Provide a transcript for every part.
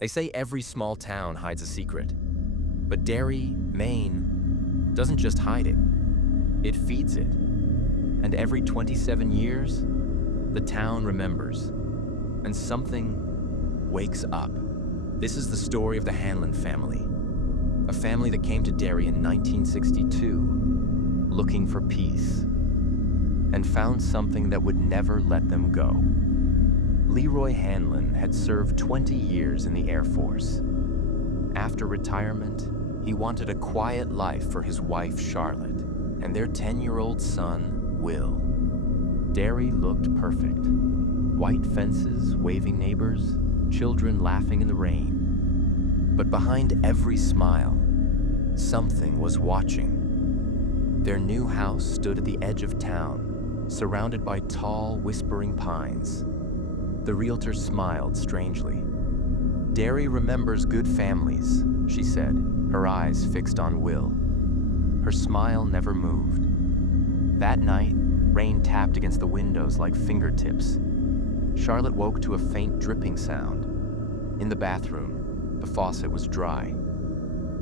They say every small town hides a secret, but Derry, Maine, doesn't just hide it, it feeds it. And every 27 years, the town remembers, and something wakes up. This is the story of the Hanlon family, a family that came to Derry in 1962, looking for peace, and found something that would never let them go. Leroy Hanlon had served 20 years in the Air Force. After retirement, he wanted a quiet life for his wife, Charlotte, and their 10-year-old son, Will. Derry looked perfect. White fences, waving neighbors, children laughing in the rain. But behind every smile, something was watching. Their new house stood at the edge of town, surrounded by tall, whispering pines. The realtor smiled strangely. "Derry remembers good families," she said, her eyes fixed on Will. Her smile never moved. That night, rain tapped against the windows like fingertips. Charlotte woke to a faint dripping sound. In the bathroom, the faucet was dry,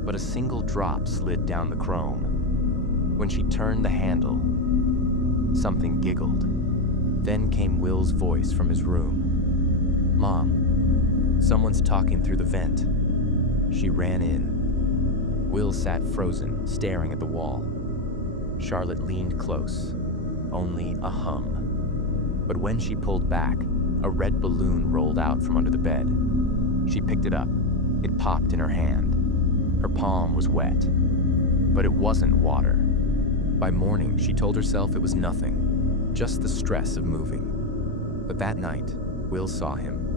but a single drop slid down the chrome. When she turned the handle, something giggled. Then came Will's voice from his room. "Mom, someone's talking through the vent." She ran in. Will sat frozen, staring at the wall. Charlotte leaned close, only a hum. But when she pulled back, a red balloon rolled out from under the bed. She picked it up. It popped in her hand. Her palm was wet, but it wasn't water. By morning, she told herself it was nothing, just the stress of moving. But that night, Will saw him.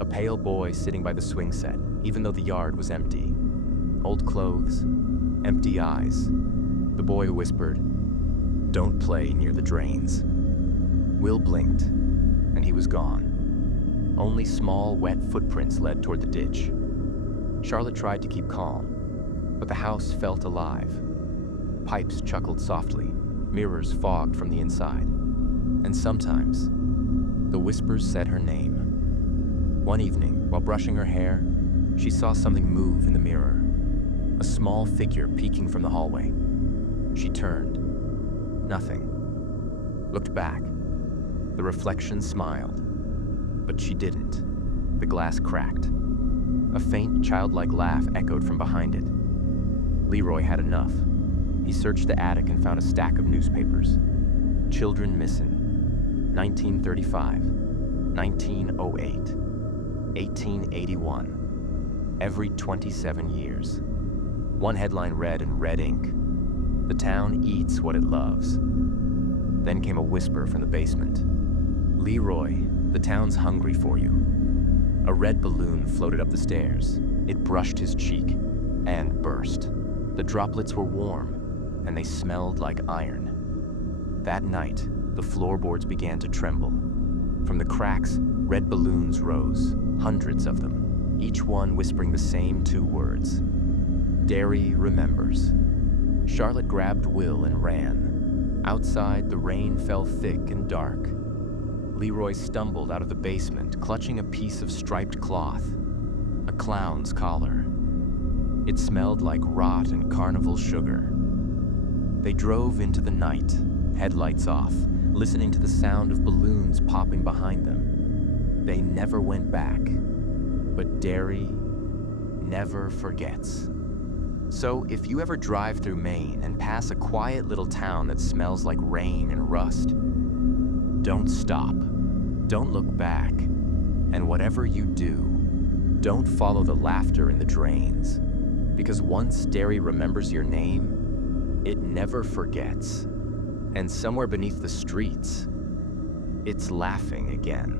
A pale boy sitting by the swing set, even though the yard was empty. Old clothes, empty eyes. The boy whispered, "Don't play near the drains." Will blinked, and he was gone. Only small, wet footprints led toward the ditch. Charlotte tried to keep calm, but the house felt alive. Pipes chuckled softly, mirrors fogged from the inside. And sometimes, the whispers said her name. One evening, while brushing her hair, she saw something move in the mirror. A small figure peeking from the hallway. She turned. Nothing. Looked back. The reflection smiled. But she didn't. The glass cracked. A faint, childlike laugh echoed from behind it. Leroy had enough. He searched the attic and found a stack of newspapers. Children missing. 1935. 1908. 1881. Every 27 years. One headline read in red ink, "The town eats what it loves." Then came a whisper from the basement. "Leroy, the town's hungry for you." A red balloon floated up the stairs. It brushed his cheek and burst. The droplets were warm, and they smelled like iron. That night, the floorboards began to tremble. From the cracks, red balloons rose, hundreds of them, each one whispering the same two words. Derry remembers. Charlotte grabbed Will and ran. Outside, the rain fell thick and dark. Leroy stumbled out of the basement, clutching a piece of striped cloth, a clown's collar. It smelled like rot and carnival sugar. They drove into the night, headlights off, listening to the sound of balloons popping behind them. They never went back, but Derry never forgets. So if you ever drive through Maine and pass a quiet little town that smells like rain and rust, don't stop, don't look back, and whatever you do, don't follow the laughter in the drains, because once Derry remembers your name, it never forgets. And somewhere beneath the streets, it's laughing again.